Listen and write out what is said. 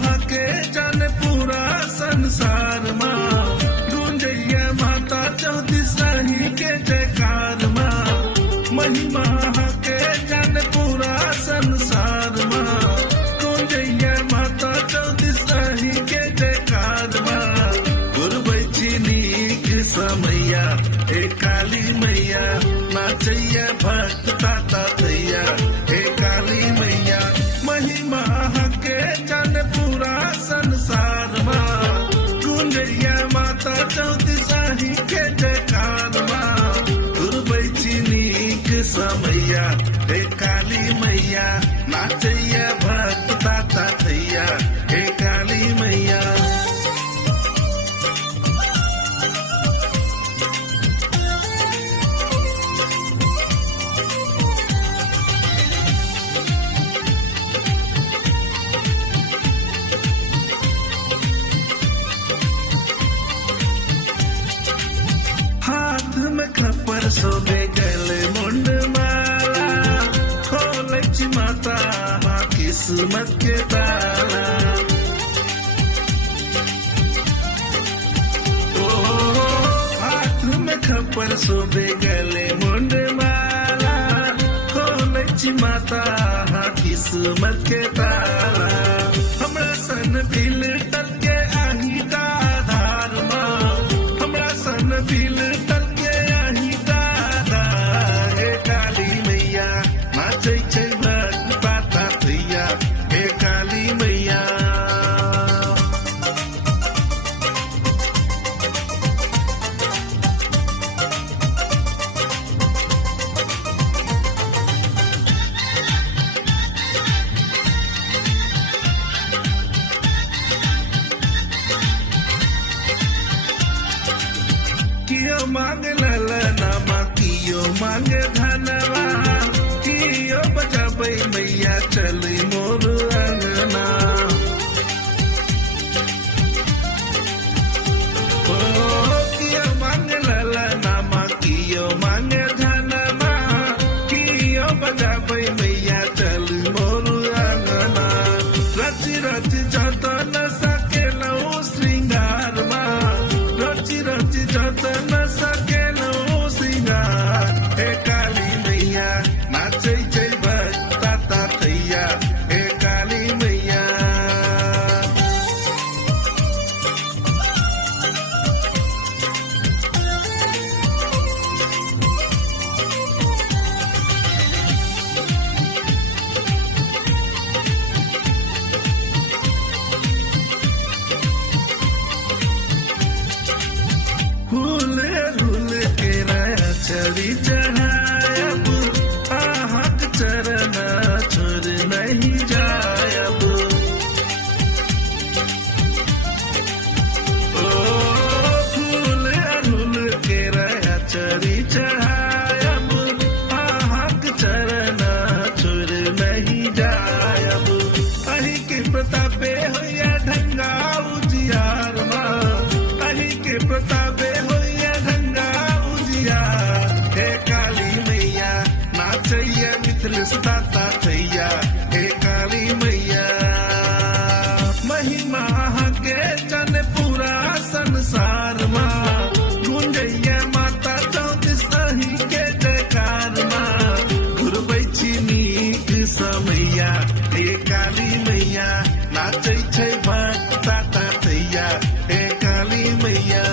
के जन पूरा संसार माँ गूंजैया माता चौदिसाही के जयकार माँ महिमा के जन पूरा संसार माँ गूंजैया माता चौदिसाही के जयकार माँ गुरबैची नीक समैया हे काली मैया नाचैया भक्त ताता थैया हे काली मैया महिमा के जन पूरा संसार माँ गूंजैया माता चौदिसाही के जयकार माँ गुरबैची नीक समैया हे काली मैया नाचैया भक्त ताता थैया हे काली मैया हाथ में खपर सोबे गले मुंड माला खोलैची माता किस्मत के ताला ओ हाथ में खपर सोबे गले मुंड माला खोलैची माता किस्मत के ताला हमरा सन दिल तल के आही का आधार माँ हमरा सन दिल तल के आही का आधार हे काली मैया नाचै छै भक्त ताता थैया हे काली मैया कियो मांग ललना माँ कियो मांग धनवा कियो बजाबै मैया चली मोर अंगना ओ कियो मांग ललना माँ कियो मांग धनवा कियो बजाबै मैया चली मोर अंगना रच रच जतन सकेलौ श्रृंगार माँ रच रच जतन सकेलौ श्रृंगार हे काली मैया नाचै छै भक्त ताता थैया हे काली मैया फूल फूल के चढ़ी चढ़ायब आहक चरण छोड़ नहीं जायब ओ फूल फूल के चढ़ी चढ़ायब आहक चरण छोड़ नहीं जायब अही के प्रतापे होया ढंगा उजियार माँ अही के प्रतापे होया ढंगा उजियार हे काली मैया नाचैया मिथिलेश ताता थैया हे काली मैया महिमा के जन पूरा संसार माँ गूंजैया माता चौदिसाही के जयकार माँ गुरबैची नीक समैया हे काली मैया नाचै छै भक्त ताता थैया हे काली मैया